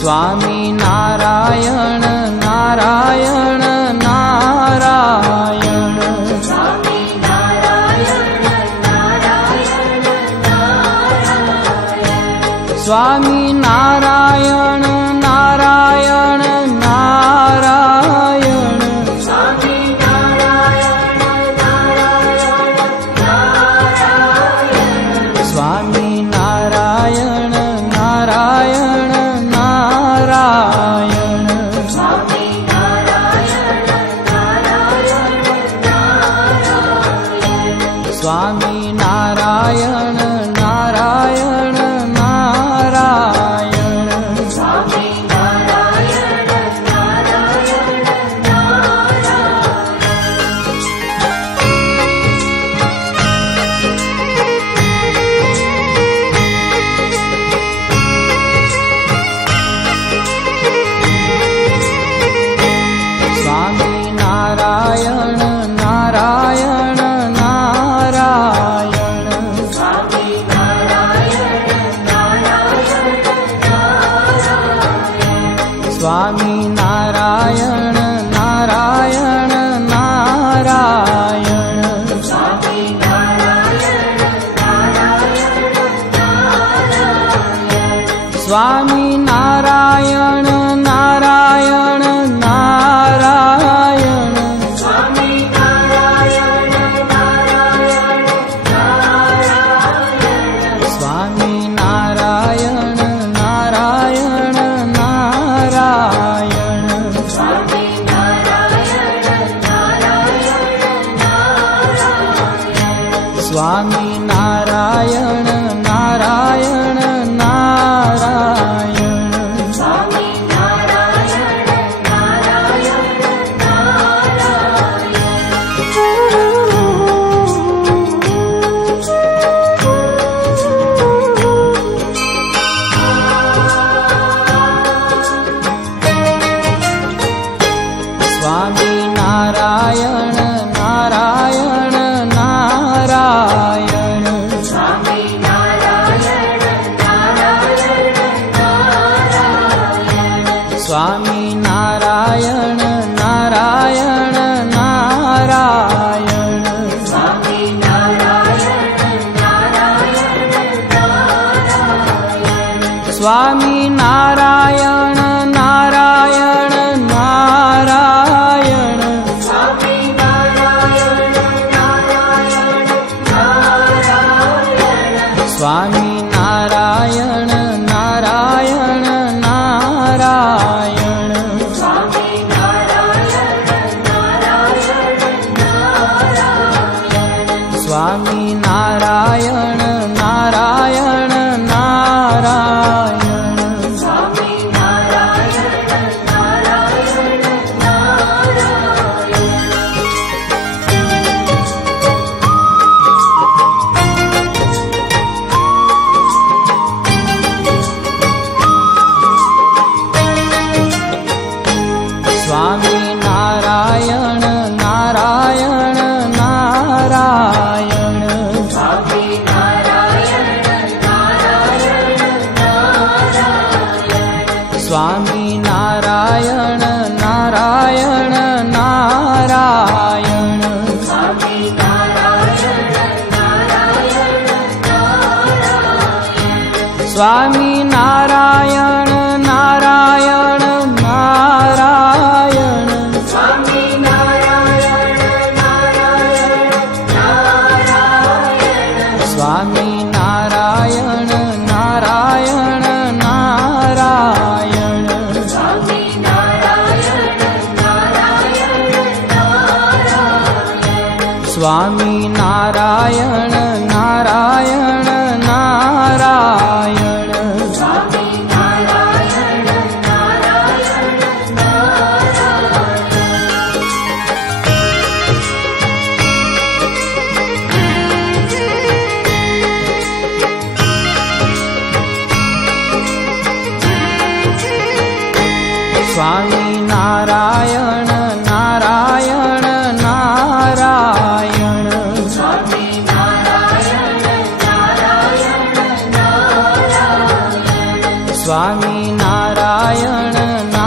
Swami Narayan Narayan Narayan Swami Narayan Narayan Narayan Swami Narayan Narayan Narayan Swami Narayan Narayan Narayan Swami Narayan Narayan Narayan Swami Narayan Narayan Narayan Swami Narayan Narayan Narayan Swami Narayan Narayan Swami Narayan Narayan Narayan Swami Narayan Narayan Swami Narayan Narayan Narayan Swami Narayan Narayan Swami Narayan Narayan Narayan Swami Narayan Narayan Narayan Swami Narayan Narayan Narayan Swami Narayan Narayan Swami Narayan Narayan Narayan Swami Narayan Swami Narayan Narayan Narayan Swami Narayan Narayan Swami Narayan Narayan Narayan Swami Narayan Narayan Swami Narayan Narayan Narayan Swami Narayan Narayan Swami Narayan Narayan Narayan Swami Narayan Narayan Swami Narayan Narayan Narayan Swami Narayan Swami Narayan Narayan Narayan Swami Narayan Narayan Swami Narayan Narayan Narayan Swami Narayan Narayan Swami Narayan Narayan Narayan Swami Narayan Narayan Swami Narayan Narayan Narayan Swami Narayan Narayan Swami Narayan Narayan Narayan Swami Narayan Swami Narayan Narayan Narayan Swami Narayan Narayan Swami Narayan